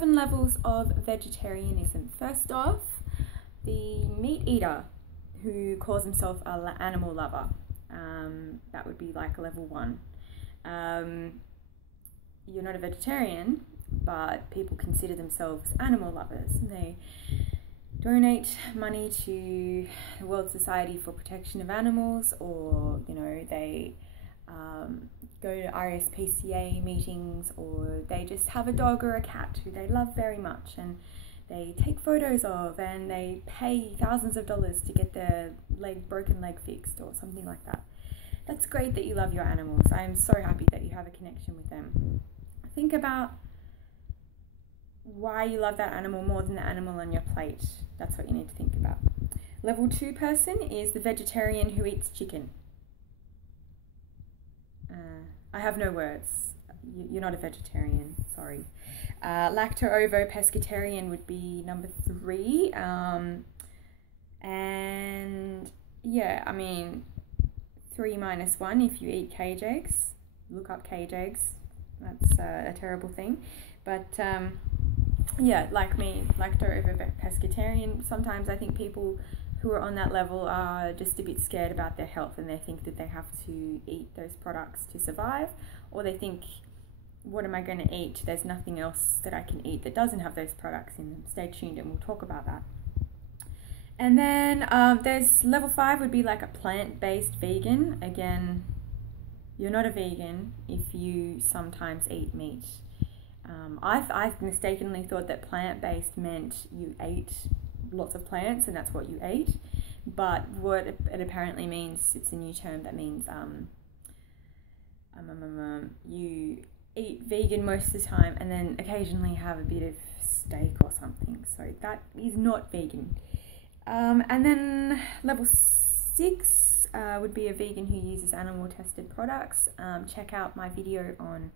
7 levels of vegetarianism. First off, the meat eater who calls himself an animal lover. That would be like level 1. You're not a vegetarian, but people consider themselves animal lovers. They donate money to the World Society for Protection of Animals, or they go to RSPCA meetings, or they just have a dog or a cat who they love very much and they take photos of, and they pay thousands of dollars to get their broken leg fixed or something like that. That's great that you love your animals. I am so happy that you have a connection with them. Think about why you love that animal more than the animal on your plate. That's what you need to think about. Level 2 person is the vegetarian who eats chicken. I have no words. You're not a vegetarian, sorry. Lacto-ovo-pescatarian would be number 3. And yeah, I mean, 3 minus 1 if you eat cage eggs. Look up cage eggs. That's a terrible thing. But yeah, like me, lacto-ovo-pescatarian. Sometimes I think people who are on that level are just a bit scared about their health, and they think that they have to eat those products to survive, or they think, what am I going to eat? There's nothing else that I can eat that doesn't have those products in them. Stay tuned and we'll talk about that. And then there's level 5 would be like a plant-based vegan. Again, you're not a vegan if you sometimes eat meat. I've mistakenly thought that plant-based meant you ate lots of plants and that's what you ate, but what it apparently means, it's a new term that means you eat vegan most of the time and then occasionally have a bit of steak or something, so that is not vegan. And then level 6 would be a vegan who uses animal tested products. Check out my video on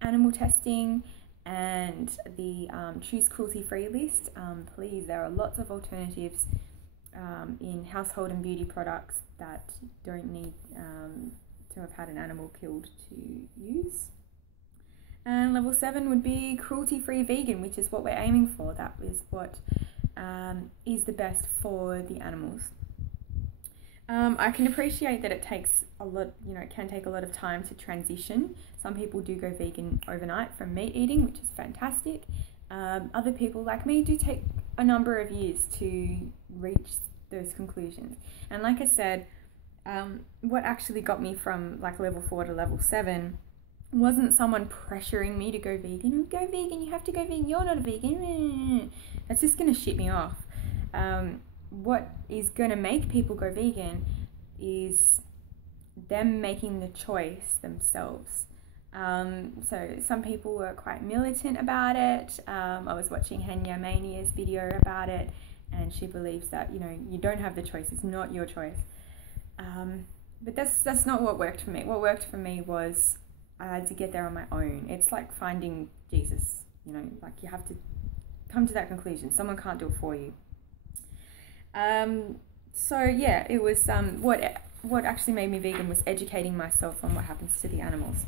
animal testing and the choose cruelty free list. Please, there are lots of alternatives in household and beauty products that don't need to have had an animal killed to use. And level 7 would be cruelty free vegan, which is what we're aiming for. That is what is the best for the animals. I can appreciate that it takes a lot, it can take a lot of time to transition. Some people do go vegan overnight from meat eating, which is fantastic. Other people like me do take a number of years to reach those conclusions. And like I said, what actually got me from like level 4 to level 7 wasn't someone pressuring me to go vegan. Go vegan, you have to go vegan, you're not a vegan. That's just going to shit me off. What is going to make people go vegan is them making the choice themselves. So some people were quite militant about it. I was watching Henya Mania's video about it, and she believes that you don't have the choice, it's not your choice. But that's not what worked for me. What worked for me was I had to get there on my own. It's like finding Jesus, like you have to come to that conclusion. Someone can't do it for you. So yeah, it was what actually made me vegan was educating myself on what happens to the animals.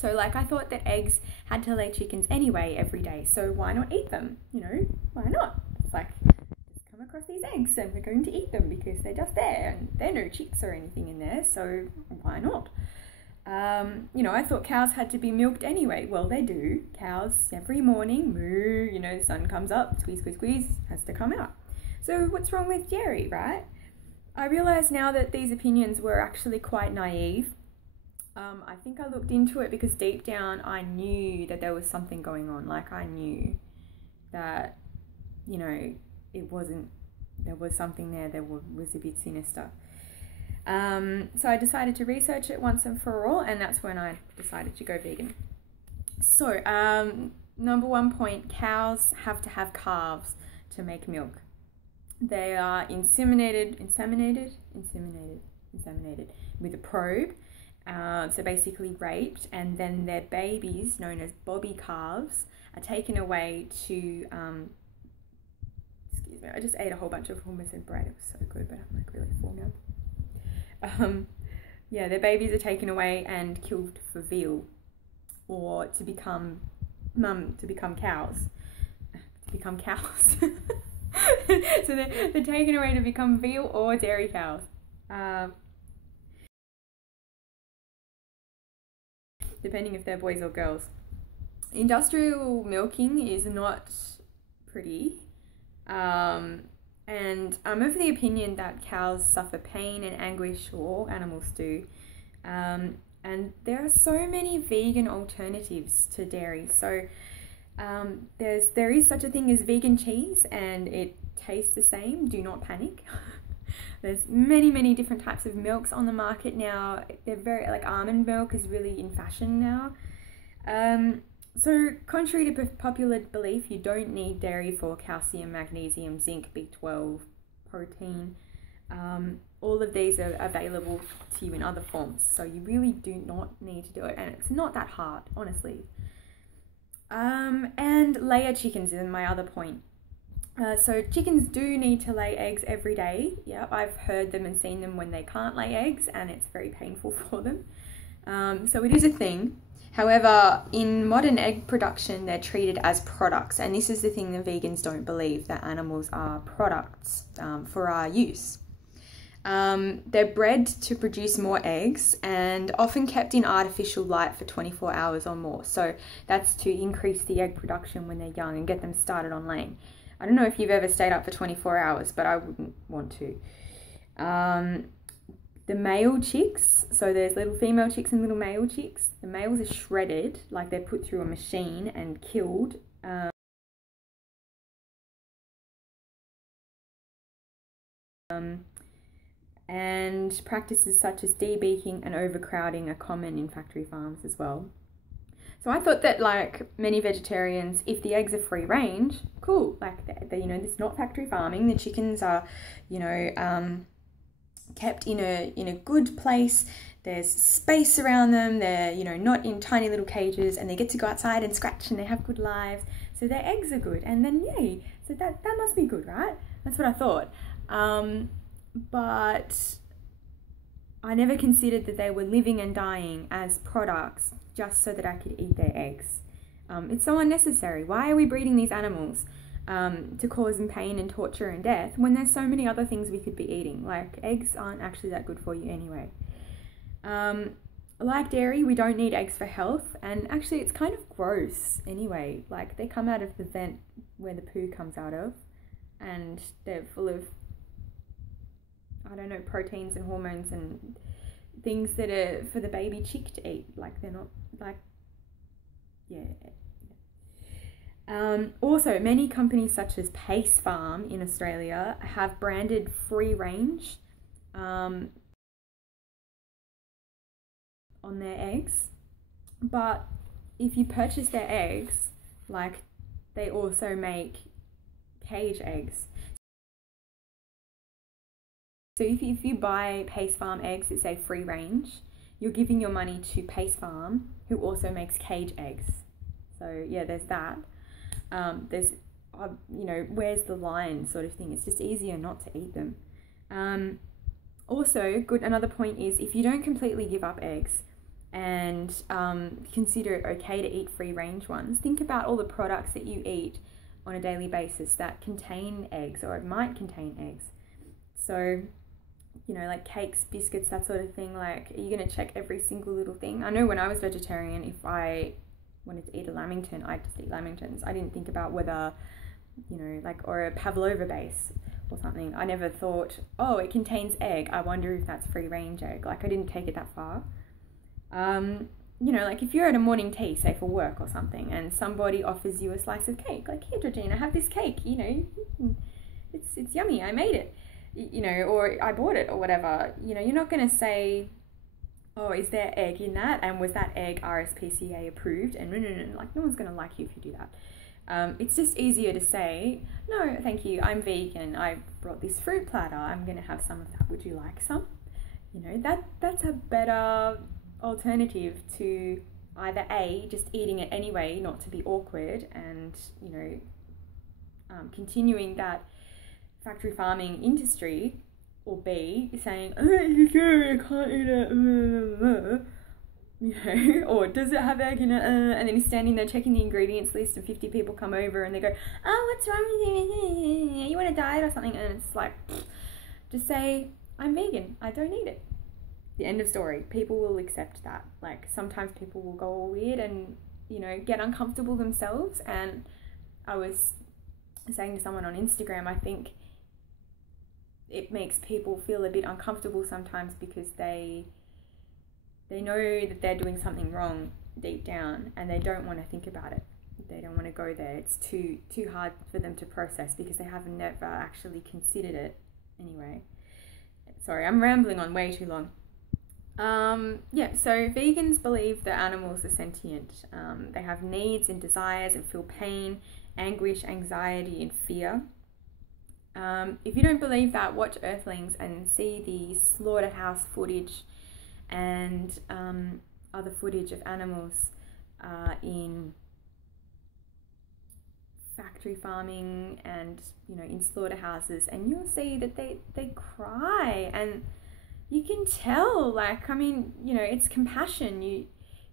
So like I thought that eggs had to lay chickens anyway every day, so why not eat them? Why not? It's like, just come across these eggs and we're going to eat them because they're just there and there are no chicks or anything in there, so why not? I thought cows had to be milked anyway. Well, they do. Cows every morning, moo, the sun comes up, squeeze, squeeze, squeeze, has to come out. So what's wrong with dairy, right? I realise now that these opinions were actually quite naive. I think I looked into it because deep down I knew that there was something going on. Like I knew that, it wasn't, there was something there that was a bit sinister. So I decided to research it once and for all, and that's when I decided to go vegan. So, number 1 point, cows have to have calves to make milk. They are inseminated with a probe, so basically raped, and then their babies, known as bobby calves, are taken away to, excuse me, I just ate a whole bunch of hummus and bread. It was so good, but I'm like really full now. Yeah, their babies are taken away and killed for veal, or to become cows. become cows. So they're taken away to become veal or dairy cows. Depending if they're boys or girls. Industrial milking is not pretty. And I'm of the opinion that cows suffer pain and anguish, or all animals do. And there are so many vegan alternatives to dairy. So there is such a thing as vegan cheese, and it tastes the same. Do not panic. There's many different types of milks on the market now. They're very, like, almond milk is really in fashion now. So contrary to popular belief, you don't need dairy for calcium, magnesium, zinc, B12, protein. All of these are available to you in other forms, so you really do not need to do it, and it's not that hard, honestly. And layer chickens is my other point. So chickens do need to lay eggs every day. Yeah, I've heard them and seen them when they can't lay eggs, and it's very painful for them. So it is a thing. However, in modern egg production, they're treated as products, and this is the thing that vegans don't believe, that animals are products for our use. They're bred to produce more eggs and often kept in artificial light for 24 hours or more. So that's to increase the egg production when they're young and get them started on laying. I don't know if you've ever stayed up for 24 hours, but I wouldn't want to. The male chicks, so there's little female chicks and little male chicks. The males are shredded, like they're put through a machine and killed. And practices such as debeaking and overcrowding are common in factory farms as well. So I thought that, like many vegetarians, if the eggs are free range, cool. Like, you know, it's not factory farming. The chickens are, you know, kept in a good place. There's space around them. They're, you know, not in tiny little cages, and they get to go outside and scratch, and they have good lives. So their eggs are good, and then yay. So that must be good, right? That's what I thought. But I never considered that they were living and dying as products just so that I could eat their eggs. It's so unnecessary. Why are we breeding these animals to cause them pain and torture and death when there's so many other things we could be eating? Like, eggs aren't actually that good for you anyway. Like dairy, we don't need eggs for health, and actually it's kind of gross anyway. Like, they come out of the vent where the poo comes out of, and they're full of, I don't know, proteins and hormones and things that are for the baby chick to eat. Like, they're not, like, yeah. Also, many companies such as Pace Farm in Australia have branded free range on their eggs, but if you purchase their eggs, like, they also make cage eggs. So if you buy Pace Farm eggs that say free range, you're giving your money to Pace Farm, who also makes cage eggs. So yeah, there's that. There's, you know, where's the line sort of thing. It's just easier not to eat them. Also, another point is, if you don't completely give up eggs and consider it okay to eat free range ones, think about all the products that you eat on a daily basis that contain eggs, or it might contain eggs. So, you know, like cakes, biscuits, that sort of thing. Like, are you going to check every single little thing? I know when I was vegetarian, if I wanted to eat a lamington, I'd just eat lamingtons. I didn't think about whether, you know, like, or a pavlova base or something. I never thought, oh, it contains egg, I wonder if that's free range egg. Like, I didn't take it that far. You know, like, if you're at a morning tea, say for work or something, and somebody offers you a slice of cake, like, here, Georgina, have this cake, you know, it's yummy, I made it, you know, or I bought it or whatever. You know, you're not going to say, oh, is there egg in that? And was that egg RSPCA approved? And no, like, no one's going to like you if you do that. It's just easier to say, no, thank you, I'm vegan, I brought this fruit platter, I'm going to have some of that, would you like some? You know, that's a better alternative to either A, just eating it anyway, not to be awkward, and, you know, continuing that factory farming industry, or B, saying, oh, I can't eat it, you know, or does it have egg in it? And then he's standing there checking the ingredients list and 50 people come over and they go, oh, what's wrong with you? You want to diet or something? And it's like, just say, I'm vegan, I don't eat it. The end of story. People will accept that. Like, sometimes people will go all weird and, you know, get uncomfortable themselves. And I was saying to someone on Instagram, I think it makes people feel a bit uncomfortable sometimes because they know that they're doing something wrong deep down and they don't want to think about it. They don't want to go there. It's too hard for them to process because they have never actually considered it. Anyway, sorry, I'm rambling on way too long. Yeah, so vegans believe that animals are sentient. They have needs and desires and feel pain, anguish, anxiety, and fear. If you don't believe that, watch Earthlings and see the slaughterhouse footage and other footage of animals in factory farming and, you know, in slaughterhouses, and you'll see that they cry, and you can tell, like, I mean, you know, it's compassion.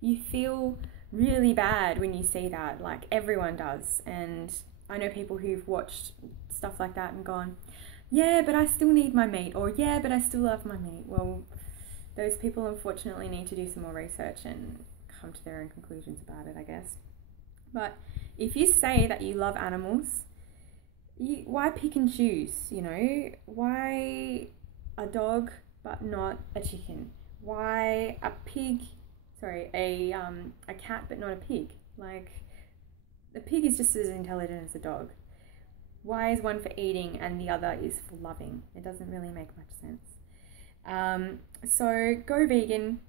You feel really bad when you see that, like everyone does. And I know people who've watched stuff like that and gone, yeah, but I still need my meat, or yeah, but I still love my meat. Well, those people unfortunately need to do some more research and come to their own conclusions about it, I guess. But if you say that you love animals, why pick and choose, you know? Why a dog but not a chicken? Why a cat but not a pig? Like, the pig is just as intelligent as a dog. Why is one for eating and the other is for loving? It doesn't really make much sense. So go vegan.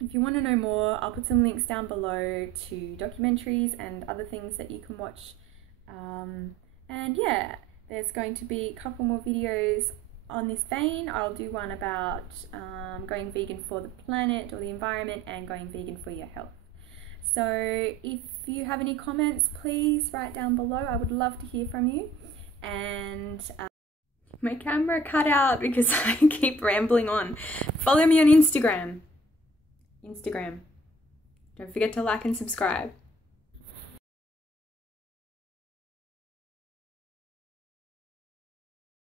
If you want to know more, I'll put some links down below to documentaries and other things that you can watch. And yeah, there's going to be a couple more videos on this vein. I'll do one about going vegan for the planet or the environment, and going vegan for your health. So if you have any comments, please write down below. I would love to hear from you. And my camera cut out because I keep rambling on. Follow me on Instagram. Don't forget to like and subscribe.